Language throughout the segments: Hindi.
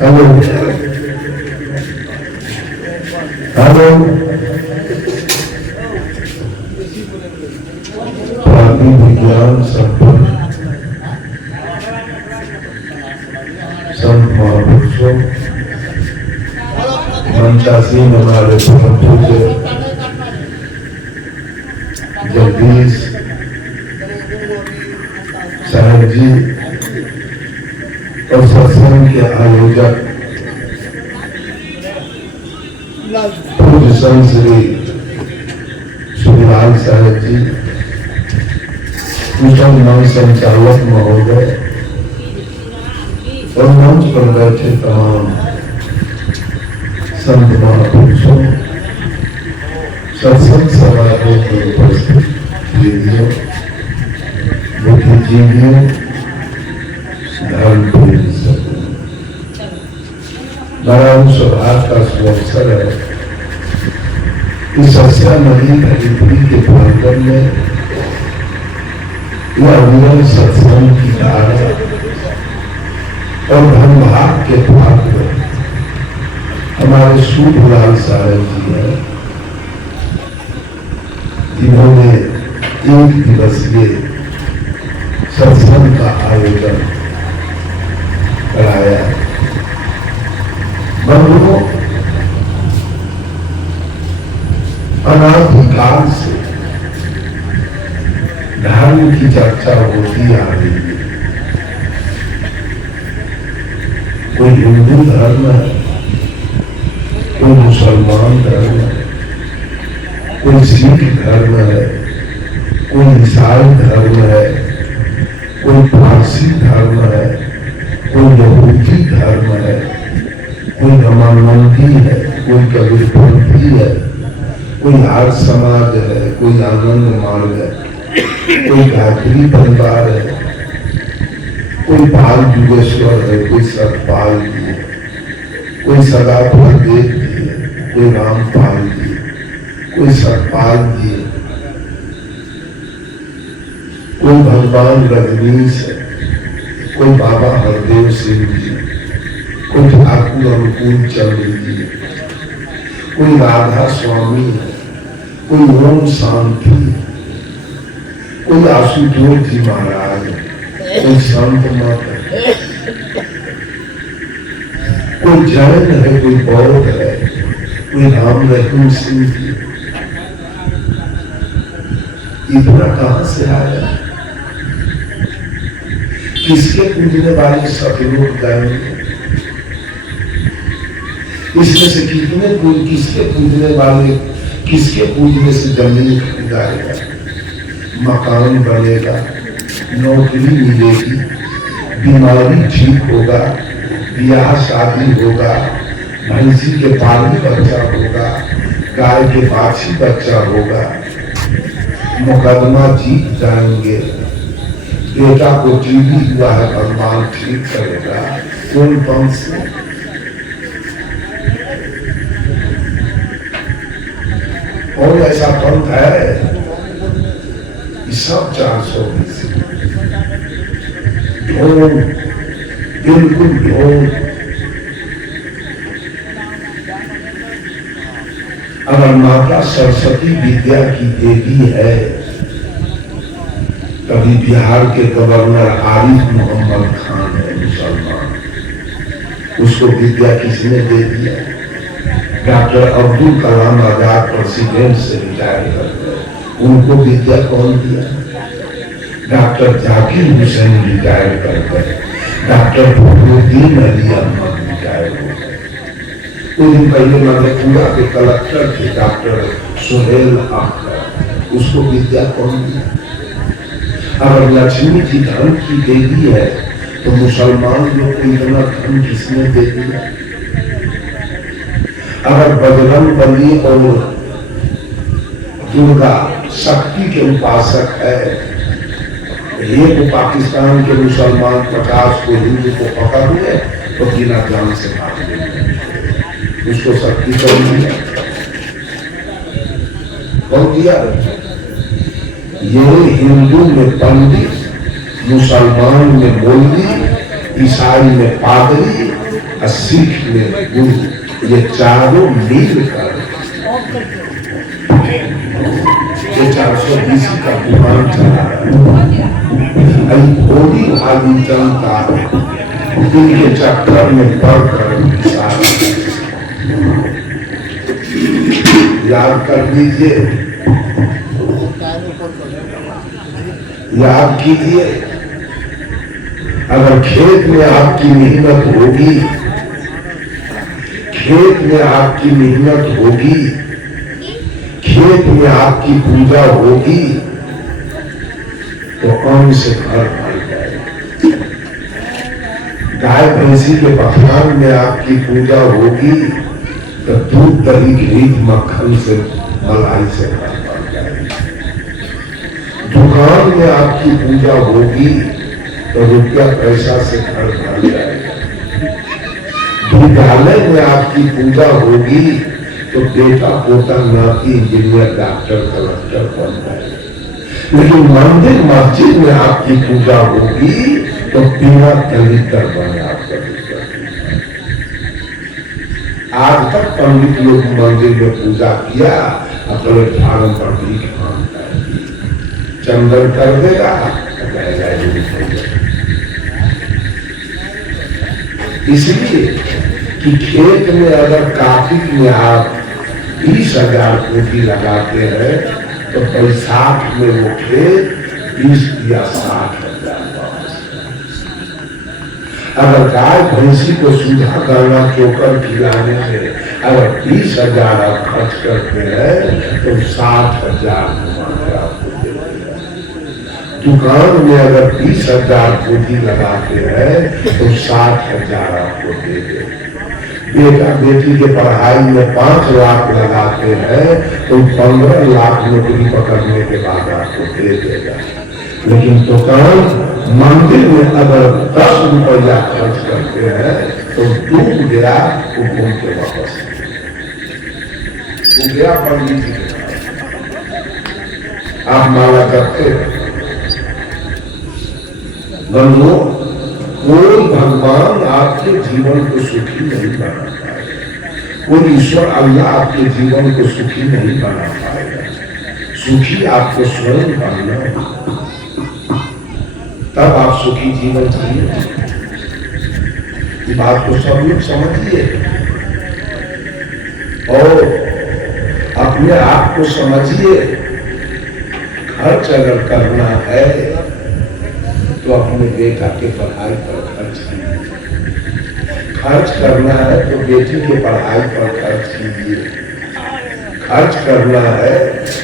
हेलो हेलो प्राणी विज्ञान संपन्न संत महापुरुषों, मंचासीन हमारे परम पूज्य जगदीश साहब जी और सत्संग के आयोजक पूज्य संत श्री शिवलाल साहब जी, मुसलमान संचालक महोदय और मंच पर बैठे तमाम संत महापुरुषों, सत्संग समारोह में उपस्थित दीदियों, बुद्धिजीवियों, धर्म प्रेमी सभी, नारायण सौभाग्य का सुअवसर है इस सस्या नदी हरिपुरी के प्रांगण में यह अविरल सत्संग की धारा और धर्मभाग के भाग में हमारे सूर्यलाल साहब जी हैं, जिन्होंने एक दिवसीय सत्संग का आयोजन कराया। बंधुओं, अनादिकाल से धर्म की चर्चा होती आ रही है। कोई हिंदू धर्म है, कोई मुसलमान धर्म है, कोई सिख धर्म है, कोई ईसाई धर्म है, कोई पारसी धर्म है, कोई यहूदी धर्म है, कोई रमानंदी है, कोई कबीरपंथी है, कोई आर्य समाज है, कोई आनंद मार्ग है, कोई गायत्री परिवार है, कोई बाल युगेश्वर है, कोई सतपाल जी है, कोई सदा प्रदेव जी है, कोई रामपाल जी है, कोई सतपाल जी है, कोई भगवान रजनीश है, कोई बाबा हरदेव सिंह जी, कोई ठाकुर अनुकूल चंद्र जी है, कोई राधा स्वामी है, कोई ओम शांति है, कोई आशुतोष जी महाराज है, कोई संत मत है, कोई जैन है, कोई बौद्ध है, कोई राम रहीम सिंह जी। इतना कहां से आया? किसके पूजने वाले सब लोग जाएंगे? इसमें से कितने किसके पूजने वाले, किसके पूजने से जमीन खरीदाएगा, मकान बनेगा, नौकरी मिलेगी, बीमारी ठीक होगा, ब्याह शादी होगा, भैंसी के पाली बच्चा होगा, गाय के बाछी बच्चा होगा, मुकदमा जीत जाएंगे, बेटा को टीबी हुआ है भगवान ठीक करेगा, कौन पंथ से? और ऐसा पंथ है? सब 420 ढोंग, बिल्कुल ढोंग। अगर माता सरस्वती विद्या की देवी है, कभी बिहार के गवर्नर आरिफ मोहम्मद खान है मुसलमान, उसको विद्या किसने दे दिया? डॉक्टर अब्दुल कलाम आजाद प्रेसिडेंट से रिटायर कर गए, उनको विद्या कौन दिया? डॉक्टर जाकिर हुसैन रिटायर कर गए, डॉक्टर फखरुद्दीन अली अहमद रिटायर हो गए। कुछ दिन पहले मधेपुरा के कलेक्टर थे डॉक्टर सुहेल अख्तर, उसको विद्या कौन दिया? अगर लक्ष्मी जी धन की देवी है तो मुसलमान लोग को इतना धन किसने दे दिया? अगर बजरंग बली और दुर्गा शक्ति के उपासक है, एक पाकिस्तान के मुसलमान 50 को हिंदू को पकड़ हुए तो बिना जान से मार देंगे, उसको शक्ति कौन दिया? कौन दिया? ये हिंदू में पंडित, मुसलमान में मौलवी, ईसाई में पादरी और सीख में गुरु, ये चारों मिलकर ये 420 का दुकान चला रहा है। भोली भाली जनता इनके चक्कर में पड़कर याद कर लीजिए, याद कीजिए, अगर खेत में आपकी मेहनत होगी, खेत में आपकी मेहनत होगी, खेत में आपकी पूजा होगी, तो कौन से घर भर जाएगा। गाय भैंसी के पकवान में आपकी पूजा होगी, तो दूध दही घी मक्खन से मलाई से घर भर जाएगा। दुकान में आपकी पूजा होगी, तो रुपया पैसा से घर भर जाएगा। विद्यालय में आपकी पूजा होगी, तो बेटा पोता नाती इंजीनियर डॉक्टर कलेक्टर बन जाएगा। लेकिन मंदिर मस्जिद में आपकी पूजा होगी, तो बिना दलितर बने आपका। आज तक पंडित लोग मंदिर में पूजा किया, अपने फार्म पर भी चंदन कर देगा, इसलिए कि खेत में अगर कार्तिक में आप 20,000 कोटी लगाते हैं, तो बैसाख में वो खेत 20 या 60,000। अगर गाय भैंसी को सुधा दाना चोकर खिलाने में अगर 20,000 आप खर्च करते हैं, तो 60,000 आपको दे देगा। दुकान में अगर 20,000 कोटी लगाते हैं, तो 60,000 आपको दे देगा। बेटा बेटी के पढ़ाई में 5 लाख लगाते हैं, तो 15 लाख नौकरी पकड़ने के बाद आपको दे देगा। लेकिन दुकान मंदिर में अगर 10 रुपया खर्च करते हैं, तो डूब गया, वो घूम के वापस डूब गया। पंडित जी के आप माला करते हैं बंधुओं, कोई भगवान आपके जीवन को सुखी नहीं बना पाएगा, कोई ईश्वर अल्लाह आपके जीवन को सुखी नहीं बना पाएगा। सुखी आपको स्वयं बनना है, तब आप सुखी जीवन जिए। इस बात को सब लोग समझिए और अपने आप को समझिए। खर्च अगर करना है, तो अपने बेटा के पढ़ाई पर खर्च कीजिए। खर्च करना है तो बेटी के पढ़ाई पर खर्च कीजिए। खर्च करना है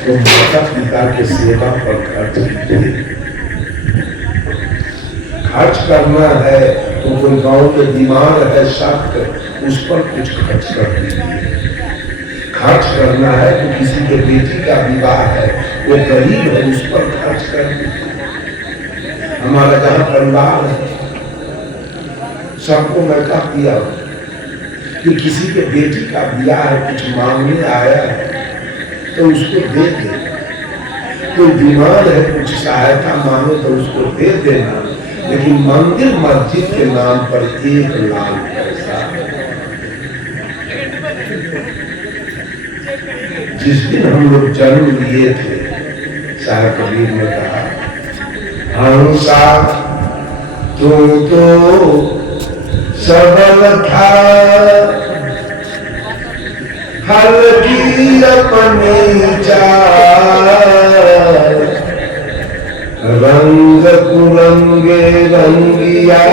तो माता पिता के सेवा पर खर्च कीजिए। खर्च करना है तो कोई गांव में बीमार है सख्त, उस पर कुछ खर्च कर दीजिए। खर्च करना है तो किसी के बेटी का विवाह है, वो गरीब है, उस पर खर्च कर दीजिए। हमारा जहां परिवार है, सबको मैं कह दिया कि किसी के बेटी का ब्याह है, कुछ मांगने आया है, तो उसको दे दे। कोई बीमार है, कुछ सहायता मांगे तो उसको दे देना। लेकिन मंदिर मस्जिद के नाम पर 1 लाख पैसा, जिस दिन हम लोग जन्म लिए थे, साहब कबीर ने कहा, हंसा तू तो सबल था, हल्की अपनी चाल, रंग कुरंगे रंगिया,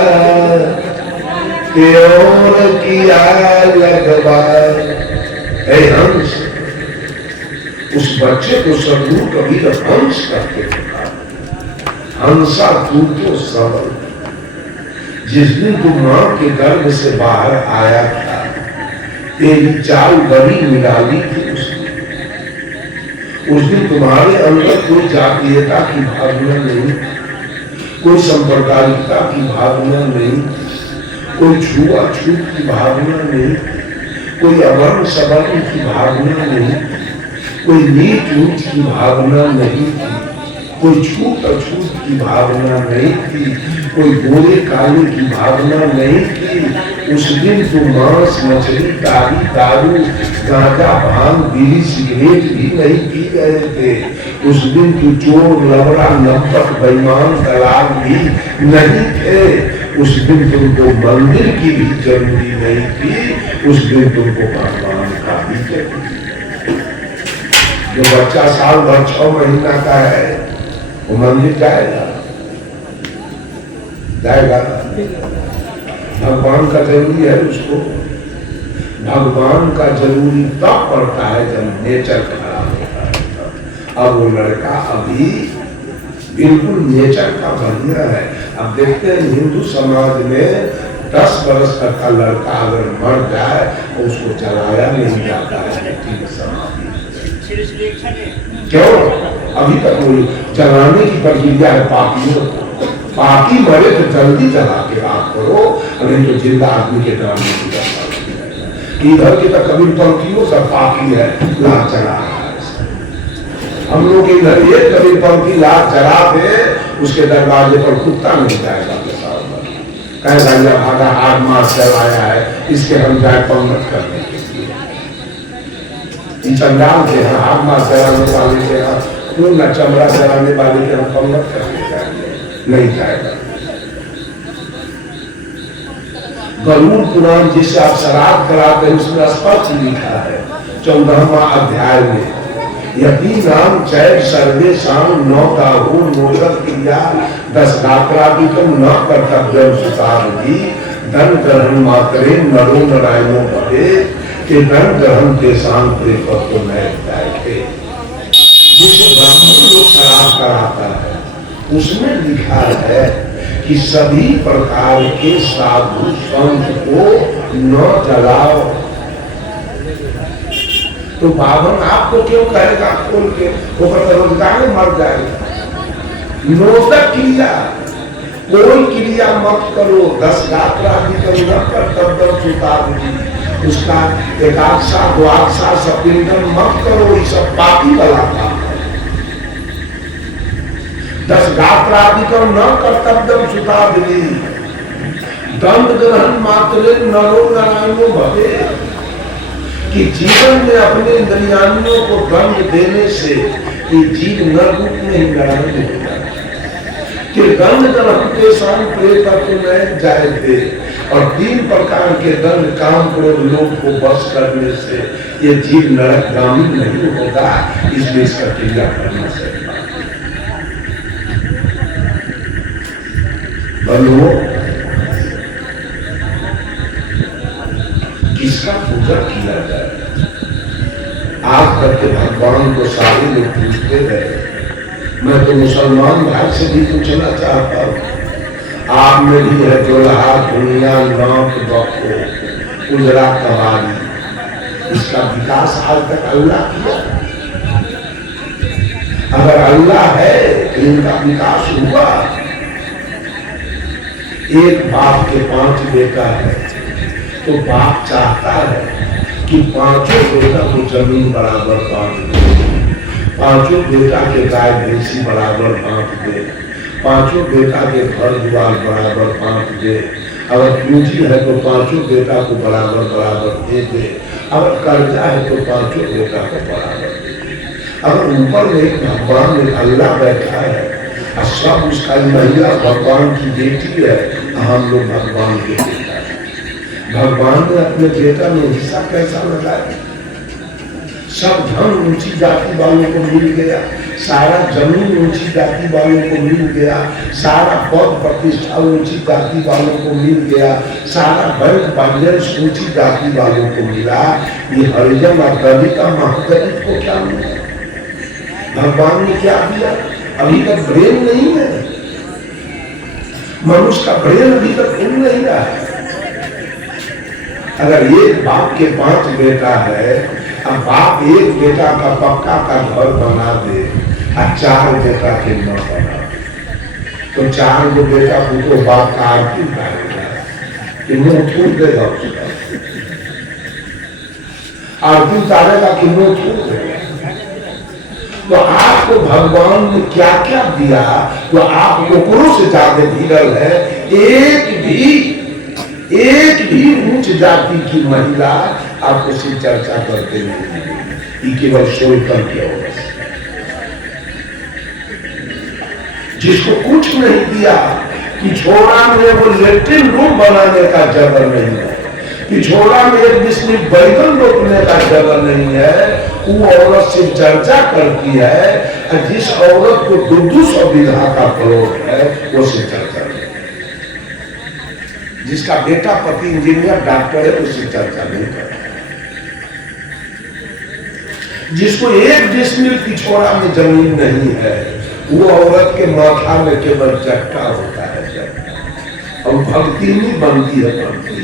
प्योर किया लगवा। हे हंस, उस बच्चे को सदगुरु कबीर हंस करके पुकारा। हंसा तू तो सबल। जिस दिन तू मां के गर्भ से बाहर आया था, तेरी चाल बड़ी निराली थी। उस दिन तुम्हारे अंदर कोई जातीयता की भावना नहीं, कोई सांप्रदायिकता की भावना नहीं, कोई छुआछूत की भावना नहीं, कोई अवर्ण सवर्ण की भावना नहीं, कोई नीच ऊंच की भावना नहीं थी, कोई छूट अछूत की भावना नहीं थी, कोई गोरे काले की भावना नहीं थी। उस दिन तो मांस मछली दारू दारू गांजा भांग बीड़ी सिगरेट भी नहीं पी गए थे। उस दिन की चोर लवड़ा नपट बेईमान दलाल भी नहीं थे। उस दिन तुमको मंदिर की भी जरूरी नहीं थी। उस दिन तुमको भगवान का भी जरूरी। जो बच्चा साल भर 6 महीना का है वो मंदिर जाएगा जाएगा। भगवान का जरूरी है उसको। भगवान का जरूरी तब पड़ता है जब नेचर खराब होता है। अब वो लड़का अभी बिल्कुल नेचर का बढ़िया है। अब देखते हैं हिंदू समाज में 10 वर्ष तक का लड़का अगर मर जाए तो उसको जलाया नहीं जाता है। क्यों? अभी तक वो जलाने की प्रक्रिया है। पापी मरे तो जल्दी जला के राख करो, नहीं तो जिंदा आदमी के डालने की जरूरत। इधर की तो कभी पंक्तियों सब पापी है, लाश जला रहा है। हम लोग इधर एक कभी पंक्ति लाश जला दे, उसके दरवाजे पर कुत्ता नहीं जाएगा। कहेगा यह भागा 8 मास चलाया है, इसके हम जाए पंगत करने के लिए। चंडाल के यहाँ 8 मास चलाने वाले के यहाँ खून न चमड़ा चलाने वाले के हम पंगत करने जाएंगे, नहीं जाएगा। गरुड़ पुराण जिसे आप श्राद्ध कराते हैं उसमें स्पष्ट लिखा है 14वां अध्याय में, यदि नाम चैत सर्वे शाम नौ गाहू नोदक क्रिया 10 गात्रादिकम न कर्तव्यम सुतावधि धन ग्रहण मात्रे नरो नारायणो भवे के धन ग्रहण के शांत प्रेपत्व नए जाए। जिसे ब्राह्मण लोग श्राद्ध कराता है उसमें लिखा है कि सभी प्रकार के साधु संत को न जलाओ। तो बावन आपको क्यों कहेगा खोल के, वो रोजगार में मर जाएगा। नोदक क्रिया, कोई क्रिया मत करो। 10 गात्रादिकम न कर्तव्यम सुतावधि, उसका एकादशा द्वादशा सपिंडन मत करो। ये सब पापी वाला काम है। 10 गात्रादिकम न कर्तव्यम सुतावधि दंड ग्रहण मात्रे नरो नारायणो भवे, कि जीवन में अपने इंद्रियाणियों को दंड देने से कि जीव नरक में ही नारायण हो जाता है। कि दंड ग्रहण के शाम प्रेतत्व में जाए थे। और 3 प्रकार के दंड काम क्रोध लोग को बस करने से ये जीव नरकगामी नहीं होगा। इसलिए इसका क्रिया करना चाहिए। बोलो किसका पूजा किया जाए? आज तक के भगवान को सारे लोग पूछते रहे। मैं तो मुसलमान भाई से भी पूछना चाहता हूँ। आप में भी है जोलहा दुनिया नाक बको उजरा कवाली, इसका विकास आज तक अल्लाह किया। अगर अल्लाह है तो इनका विकास हुआ। एक बाप के 5 बेटा है तो बाप चाहता है कि 5 बेटा को जमीन बराबर बांट दे, 5 बेटा के गाय भैंसी बराबर बांट दे, 5 बेटा के घर द्वार बराबर बांट दे। अगर पूंजी है तो 5 बेटा को बराबर बराबर दे दे। अगर कर्जा है तो 5 बेटा को बराबर दे दे। अगर ऊपर में भगवान में अल्लाह बैठा है और सब उसका महिला भगवान की बेटी है, हम लोग भगवान के बेटा है। भगवान ने अपने बेटा में हिस्सा कैसा लगाया? सब धन ऊंची जाति वालों को मिल गया, सारा जमीन ऊंची जाति वालों को मिल गया, सारा पद प्रतिष्ठा ऊंची जाति वालों को मिल गया, सारा बैंक बैलेंस ऊंची जाति वालों को मिला। ये हरिजन और दलित और महादलित को क्या मिला? भगवान ने क्या दिया? अभी तक ब्रेन नहीं है। मनुष्य का ब्रेन अभी तक खुल नहीं रहा है। अगर एक बाप के 5 बेटा है, अब बाप एक बेटा का पक्का का घर बना दे और 4 बेटा के न बना दे, तो 4 जो बेटा को बाप का आरती करेगा कि मुंह छूट देगा उसका। आरती उतारेगा कि मुंह छूट देगा। तो आपको भगवान ने क्या क्या दिया तो आप कुकुरों से ज्यादा भिड़ल है। एक भी एक भी ऊंच जाति की महिला आपको से चर्चा करते नहीं, केवल सोलकर की औरत। जिसको कुछ नहीं दिया, पिछोड़ा में वो लेट्रिन रूम बनाने का जगह नहीं है, पिछोड़ा में एक बिस्मिल बैगन रोकने का जगह नहीं है, वो औरत से चर्चा करती है। जिस औरत को 200 बीघा का प्लॉट है वो से चर्चा नहीं, जिसका बेटा पति इंजीनियर डॉक्टर है उससे चर्चा नहीं करता, जिसको एक बिस्मिल पिछोड़ा में जमीन नहीं है, वो औरत के माथा में केवल जट्टा होता है, जट्टा, और भक्ति नहीं बनती है, भक्ति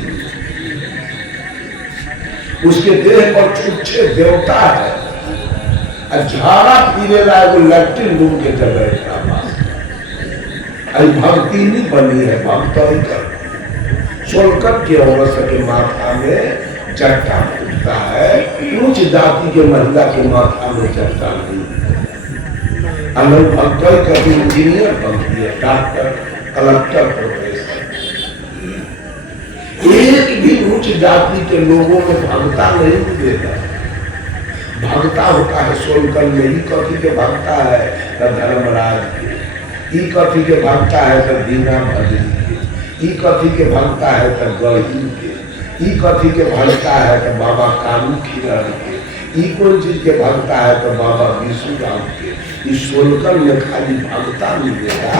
उसके देह पर छुच्छे देवता है, झाड़ा फिरेला वो लैट्रिन रूम के जगह का भक्ति नहीं बनी है, भक्त ही कर सोलकर के औरत के माथा में जट्टा फूटता है, उच्च जाति के महिला के माथा में जट्टा नहीं। अलग भक्त कभी इंजीनियर बनती है, डॉक्टर, कलेक्टर, प्रोफेसर। एक भी उच्च जाति के लोगों में भगता नहीं देता, भगता होता है सोलकर में। ही कथी के भगता है न धर्मराज के, ई कथी के भगता है तो दीना भजन के, ई कथी के भगता है तो गही के, ई कथी के भगता है तो बाबा कानू खिरण के, ई कौन चीज के भगता है तो बाबा विष्णुराम के। इस सोलकर में खाली भगता मिलेगा,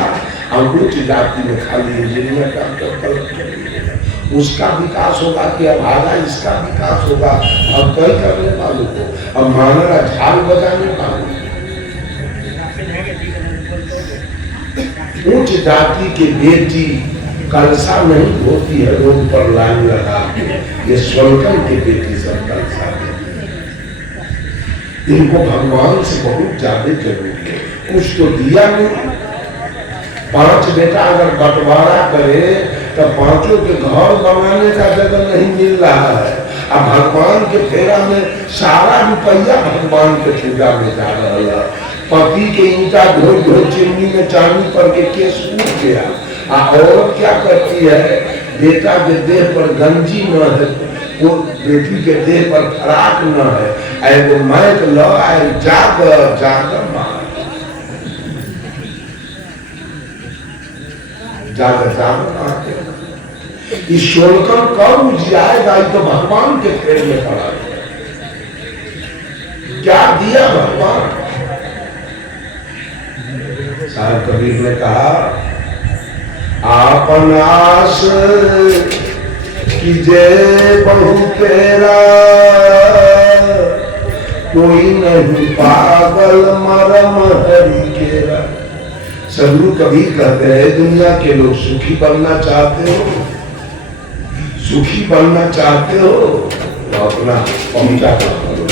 और उच्च जाति में खाली इंजीनियर डॉक्टर कलेक्टर मिलेगा। उसका विकास होगा कि अभागा, इसका विकास होगा अब कई करने वालों को, अब मानरा झाल बजाने वालों। उच्च जाति के बेटी कलसा नहीं होती है रोड पर लाइन लगा के, ये सोलकर के बेटी सब कलसा है। इनको भगवान से बहुत ज्यादा जरूरी है, कुछ तो दिया नहीं। 5 बेटा अगर बंटवारा करे तो 5 के घर बनाने का जगह नहीं मिल रहा है। अब भगवान के फेरा में सारा रुपया भगवान के पूजा में जा रहा है। पति के ईंटा धो धो चिमनी में चांदी पर के केस उठ गया। औरत क्या करती है, बेटा के देह पर गंजी न है, वो बेटी के देह पर फराक न है, वो मैक लो आए जागर जागर मार जागर जागर मारते। इस सोलकर कब उजियाएगा, तो भगवान के फेर में पड़ा है। क्या दिया भगवान? साहब कबीर ने कहा, आपन आस कीजे बहु तेरा, कोई नहीं पागल मरम हरि केरा। सदगुरु कबीर कहते हैं, दुनिया के लोग सुखी बनना चाहते हो, सुखी बनना चाहते हो तो अपना पहुंचा करो।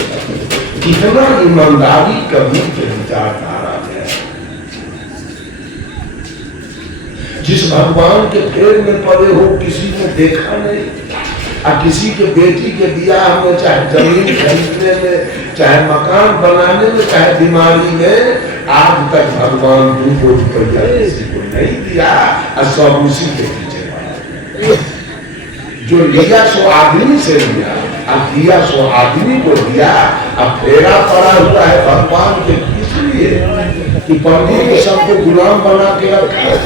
कितना ईमानदारी कबीर के विचारधारा में है। जिस भगवान के फेर में पड़े हो, किसी ने देखा नहीं, और किसी के बेटी के ब्याह में, चाहे जमीन खरीदने में, चाहे मकान बनाने में, चाहे बीमारी में, आज तक भगवान 2 रुपया किसी को नहीं दिया, और सब उसी के पीछे पड़ा। जो लिया सो आदमी से लिया, और दिया सो आदमी को दिया। अब फेरा पड़ा हुआ है भगवान के, इसलिए कि पंडित ने सबको गुलाम बना के रखा है,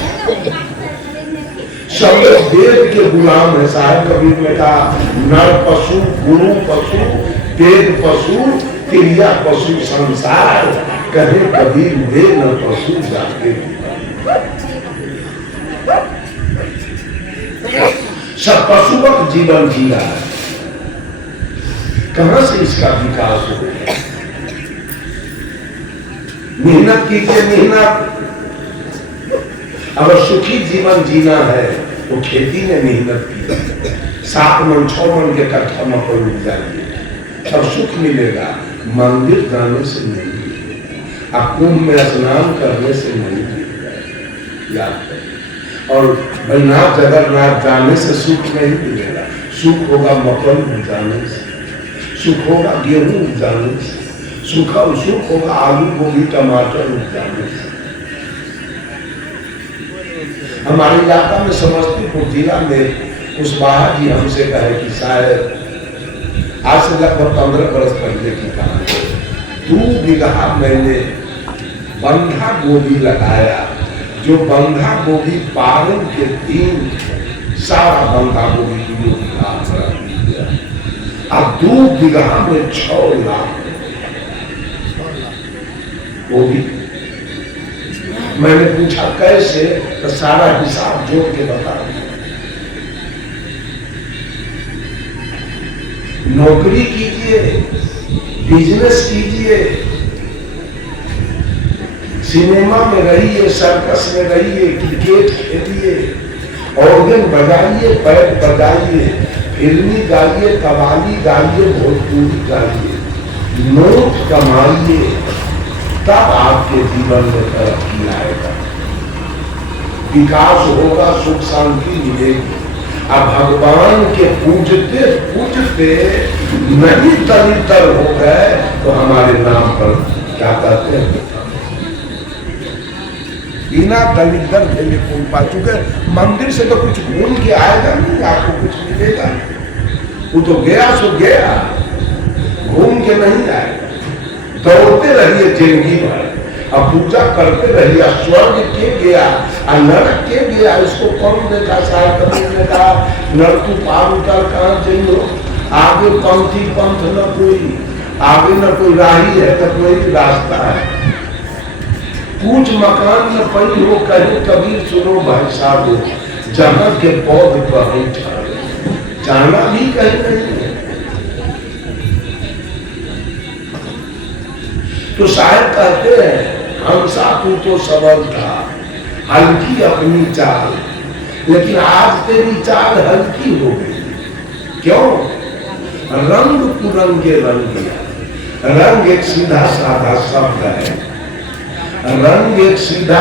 सब वेद के गुलाम है। साहब कबीर ने कहा, नर पशु गुरु पशु वेद पशु क्रिया पशु संसार, कहे कबीर वे न पशु जाके। सब पशुवत जीवन जी रहा है, कहां से इसका विकास हो? मेहनत कीजिए, मेहनत। अगर सुखी जीवन जीना है तो खेती में मेहनत की, 7 मन 6 मन के कट्ठा मकई उग जाएंगे, तब सुख मिलेगा। मंदिर जाने से नहीं मिलेगा, कुंभ में स्नान करने से नहीं मिलेगा, याद करें। और भैनाथ जगन्नाथ जाने से सुख नहीं मिलेगा, सुख होगा मकई उग जाने से, सुख होगा गेहूं उग जाने से, सुख होगा आलू गोभी टमाटर उग जाने से। हमारे इलाका में समस्तीपुर जिला में कुशवाहा जी हमसे कहे कि शायद आज से लगभग 15 बरस पहले की कहानी, 2 बीघा मैंने बंधा गोभी लगाया, जो बंधा गोभी पालन के दिन सारा बंधा गोभी किलो गया। अब 2 बीघा में 6 लाख गोभी। मैंने पूछा कैसे, तो सारा हिसाब जोड़ के बता दिया। नौकरी कीजिए, बिजनेस कीजिए, सिनेमा में रहिए, सर्कस में रहिए, क्रिकेट खेलिए, ऑर्गन बजाइए, पैर बजाइए, फिल्मी गाइए, कव्वाली गाइए, भोजपुरी गाइए, नोट कमाइए, तब आपके जीवन में तरक्की आएगा, विकास होगा, सुख शांति मिलेगी। अब भगवान के पूजते पूजते नहीं दलितर हो गए तो हमारे नाम पर क्या कहते हैं, बिना दलितर के कोई पा चुके। मंदिर से तो कुछ घूम के आएगा नहीं, आपको कुछ मिलेगा, वो तो गया सो गया, घूम के नहीं आएगा। दौड़ते रहिए जिंदगी भर, अब पूजा करते रहिए। स्वर्ग के गया और नरक के गया, इसको कौन देखा? शायद ने कहा नर तू पार उतर कहाँ चाहिए, आगे पंथी पंथ न कोई, आगे न कोई राही है न कोई रास्ता है। पूछ मकान न पड़ी हो, कहीं कबीर सुनो भाई साहब, जहाँ के पौध पर जाना भी कहीं नहीं है। तो शायद कहते हैं हंसा तू तो सबल था, हल्की अपनी चाल, लेकिन आज तेरी चाल हल्की हो गई। क्यों? रंग कुरंगे रंग दिया। रंग एक सीधा साधा शब्द है, रंग एक सीधा